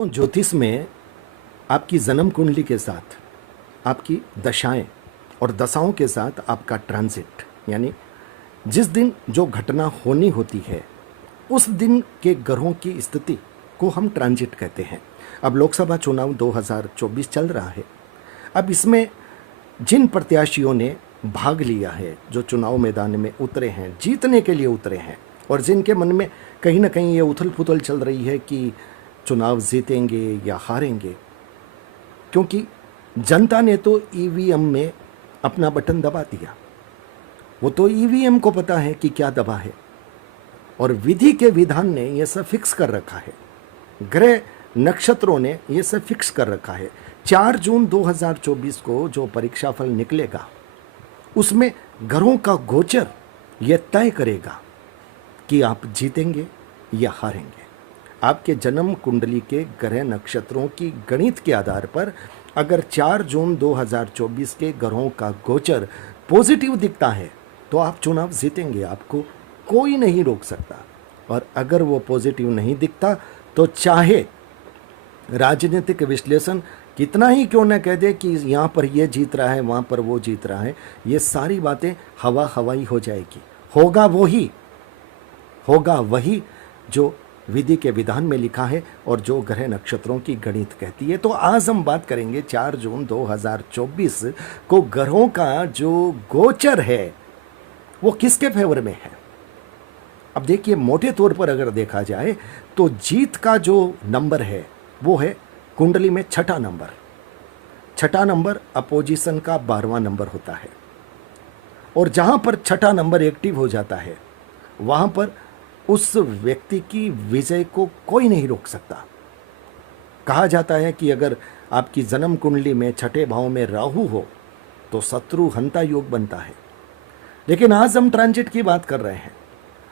ज्योतिष में आपकी जन्म कुंडली के साथ आपकी दशाएं और दशाओं के साथ आपका ट्रांजिट यानी जिस दिन जो घटना होनी होती है उस दिन के ग्रहों की स्थिति को हम ट्रांजिट कहते हैं। अब लोकसभा चुनाव 2024 चल रहा है। अब इसमें जिन प्रत्याशियों ने भाग लिया है, जो चुनाव मैदान में उतरे हैं, जीतने के लिए उतरे हैं, और जिनके मन में कहीं ना कहीं ये उथल पुथल चल रही है कि चुनाव जीतेंगे या हारेंगे, क्योंकि जनता ने तो ईवीएम में अपना बटन दबा दिया। वो तो ईवीएम को पता है कि क्या दबा है, और विधि के विधान ने यह सब फिक्स कर रखा है, ग्रह नक्षत्रों ने यह सब फिक्स कर रखा है। 4 जून 2024 को जो परीक्षा फल निकलेगा उसमें ग्रहों का गोचर यह तय करेगा कि आप जीतेंगे या हारेंगे। आपके जन्म कुंडली के ग्रह नक्षत्रों की गणित के आधार पर अगर 4 जून 2024 के ग्रहों का गोचर पॉजिटिव दिखता है तो आप चुनाव जीतेंगे, आपको कोई नहीं रोक सकता। और अगर वो पॉजिटिव नहीं दिखता तो चाहे राजनीतिक विश्लेषण कितना ही क्यों न कह दे कि यहाँ पर ये जीत रहा है, वहाँ पर वो जीत रहा है, ये सारी बातें हवाई हो जाएगी। होगा वही जो विधि के विधान में लिखा है और जो ग्रह नक्षत्रों की गणित कहती है। तो आज हम बात करेंगे 4 जून 2024 को ग्रहों का जो गोचर है वो किसके फेवर में है। अब देखिए, मोटे तौर पर अगर देखा जाए तो जीत का जो नंबर है वो है कुंडली में छठा नंबर। छठा नंबर अपोजिशन का 12वां नंबर होता है, और जहां पर छठा नंबर एक्टिव हो जाता है वहां पर उस व्यक्ति की विजय को कोई नहीं रोक सकता। कहा जाता है कि अगर आपकी जन्म कुंडली में छठे भाव में राहु हो तो शत्रु हंता योग बनता है। लेकिन आज हम ट्रांजिट की बात कर रहे हैं।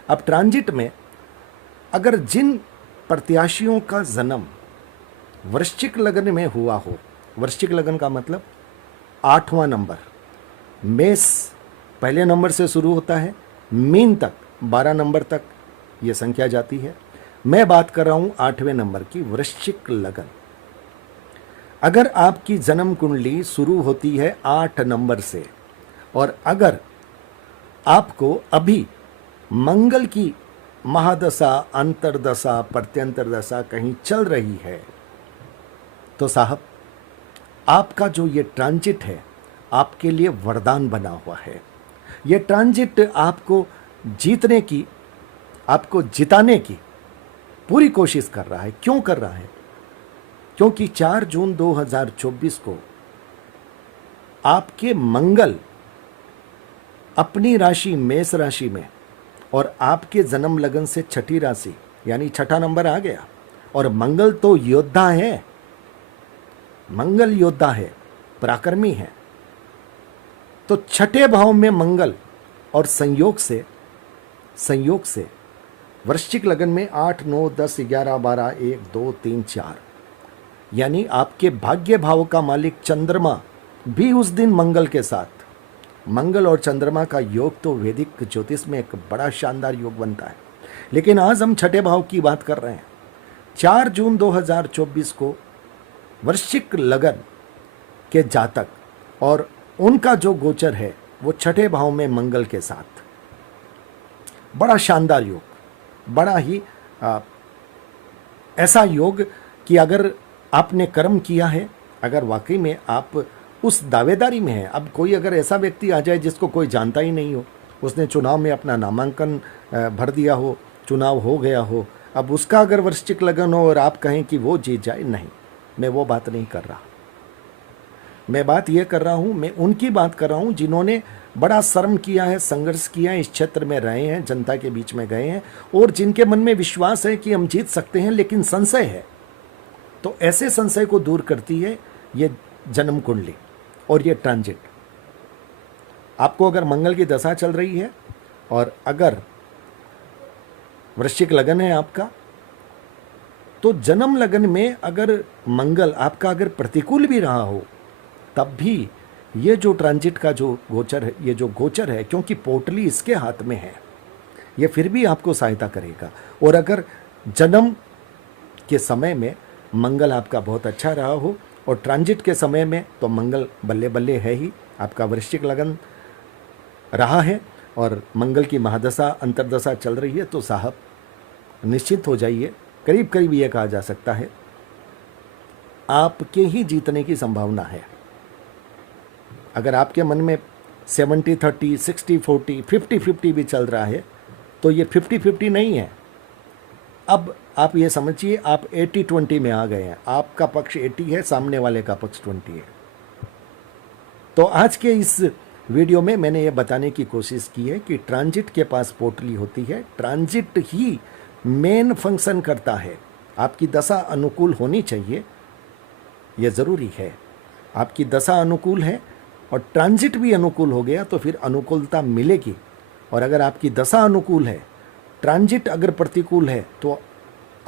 अब ट्रांजिट में अगर जिन प्रत्याशियों का जन्म वृश्चिक लग्न में हुआ हो, वृश्चिक लग्न का मतलब 8वां नंबर, मेष पहले नंबर से शुरू होता है, मीन तक 12 नंबर तक ये संख्या जाती है। मैं बात कर रहा हूं 8वें नंबर की, वृश्चिक लग्न। अगर आपकी जन्म कुंडली शुरू होती है 8 नंबर से, और अगर आपको अभी मंगल की महादशा, अंतरदशा, प्रत्यंतर दशा कहीं चल रही है तो साहब आपका जो ये ट्रांजिट है आपके लिए वरदान बना हुआ है। ये ट्रांजिट आपको जीतने की, आपको जिताने की पूरी कोशिश कर रहा है। क्यों कर रहा है? क्योंकि 4 जून 2024 को आपके मंगल अपनी राशि मेष राशि में और आपके जन्म लगन से छठी राशि यानी छठा नंबर आ गया। और मंगल तो योद्धा है, मंगल योद्धा है, पराक्रमी है। तो छठे भाव में मंगल और संयोग से वृश्चिक लगन में 8, 9, 10, 11, 12, 1, 2, 3, 4 यानी आपके भाग्य भाव का मालिक चंद्रमा भी उस दिन मंगल के साथ। मंगल और चंद्रमा का योग तो वैदिक ज्योतिष में एक बड़ा शानदार योग बनता है। लेकिन आज हम छठे भाव की बात कर रहे हैं। 4 जून 2024 को वृश्चिक लगन के जातक और उनका जो गोचर है वो छठे भाव में मंगल के साथ, बड़ा शानदार योग, बड़ा ही ऐसा योग कि अगर आपने कर्म किया है, अगर वाकई में आप उस दावेदारी में है। अब कोई अगर ऐसा व्यक्ति आ जाए जिसको कोई जानता ही नहीं हो, उसने चुनाव में अपना नामांकन भर दिया हो, चुनाव हो गया हो, अब उसका अगर वृश्चिक लगन हो और आप कहें कि वो जीत जाए, नहीं, मैं वो बात नहीं कर रहा। मैं बात ये कर रहा हूँ, मैं उनकी बात कर रहा हूँ जिन्होंने बड़ा श्रम किया है, संघर्ष किया है, इस क्षेत्र में रहे हैं, जनता के बीच में गए हैं, और जिनके मन में विश्वास है कि हम जीत सकते हैं लेकिन संशय है। तो ऐसे संशय को दूर करती है ये जन्म कुंडली और ये ट्रांजिट। आपको अगर मंगल की दशा चल रही है और अगर वृश्चिक लगन है आपका, तो जन्म लगन में अगर मंगल आपका अगर प्रतिकूल भी रहा हो तब भी ये जो ट्रांजिट का जो गोचर है, ये जो गोचर है, क्योंकि पोटली इसके हाथ में है, ये फिर भी आपको सहायता करेगा। और अगर जन्म के समय में मंगल आपका बहुत अच्छा रहा हो। और ट्रांजिट के समय में तो मंगल बल्ले बल्ले है ही, आपका वृश्चिक लगन रहा है और मंगल की महादशा अंतर्दशा चल रही है, तो साहब निश्चित हो जाइए, करीब करीब ये कहा जा सकता है आपके ही जीतने की संभावना है। अगर आपके मन में 70-30, 60-40, 50-50 भी चल रहा है, तो ये 50-50 नहीं है। अब आप ये समझिए आप 80-20 में आ गए हैं, आपका पक्ष 80 है, सामने वाले का पक्ष 20 है। तो आज के इस वीडियो में मैंने ये बताने की कोशिश की है कि ट्रांजिट के पास पोटली होती है, ट्रांजिट ही मेन फंक्शन करता है। आपकी दशा अनुकूल होनी चाहिए, यह ज़रूरी है। आपकी दशा अनुकूल है और ट्रांजिट भी अनुकूल हो गया तो फिर अनुकूलता मिलेगी। और अगर आपकी दशा अनुकूल है, ट्रांजिट अगर प्रतिकूल है, तो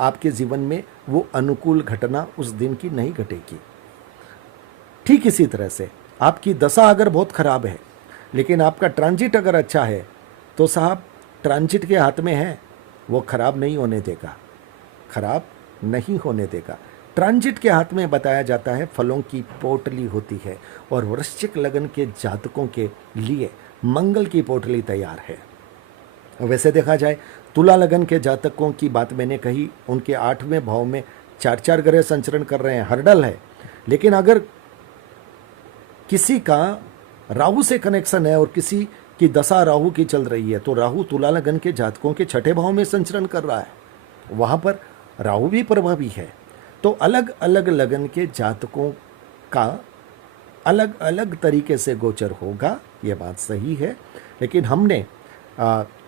आपके जीवन में वो अनुकूल घटना उस दिन की नहीं घटेगी। ठीक इसी तरह से आपकी दशा अगर बहुत खराब है लेकिन आपका ट्रांजिट अगर अच्छा है, तो साहब ट्रांजिट के हाथ में है, वो खराब नहीं होने देगा, खराब नहीं होने देगा। ट्रांजिट के हाथ में बताया जाता है फलों की पोटली होती है और वृश्चिक लगन के जातकों के लिए मंगल की पोटली तैयार है। वैसे देखा जाए तुला लगन के जातकों की बात मैंने कही, उनके 8वें भाव में 4-4 ग्रह संचरण कर रहे हैं, हर्डल है। लेकिन अगर किसी का राहु से कनेक्शन है और किसी की दशा राहु की चल रही है, तो राहु तुला लगन के जातकों के 6ठे भाव में संचरण कर रहा है, वहाँ पर राहु भी प्रभावी है। तो अलग अलग लगन के जातकों का अलग अलग तरीके से गोचर होगा, ये बात सही है। लेकिन हमने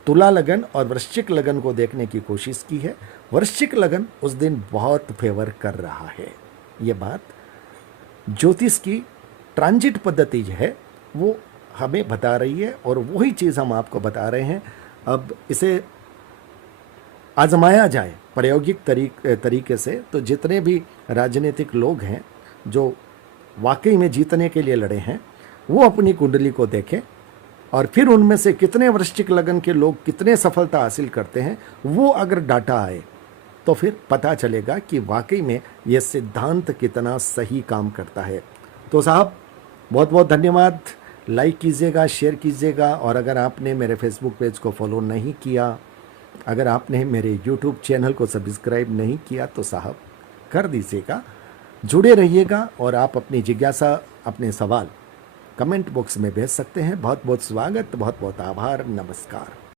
तुला लगन और वृश्चिक लगन को देखने की कोशिश की है। वृश्चिक लगन उस दिन बहुत फेवर कर रहा है, ये बात ज्योतिष की ट्रांजिट पद्धति जो है वो हमें बता रही है और वही चीज़ हम आपको बता रहे हैं। अब इसे आजमाया जाए प्रायोगिक तरीके से, तो जितने भी राजनीतिक लोग हैं जो वाकई में जीतने के लिए लड़े हैं, वो अपनी कुंडली को देखें और फिर उनमें से कितने वृश्चिक लगन के लोग कितने सफलता हासिल करते हैं, वो अगर डाटा आए तो फिर पता चलेगा कि वाकई में ये सिद्धांत कितना सही काम करता है। तो साहब बहुत बहुत धन्यवाद। लाइक कीजिएगा, शेयर कीजिएगा और अगर आपने मेरे फेसबुक पेज को फॉलो नहीं किया, अगर आपने मेरे यूट्यूब चैनल को सब्सक्राइब नहीं किया, तो साहब कर दीजिएगा, जुड़े रहिएगा और आप अपनी जिज्ञासा, अपने सवाल कमेंट बॉक्स में भेज सकते हैं। बहुत बहुत स्वागत, बहुत बहुत आभार, नमस्कार।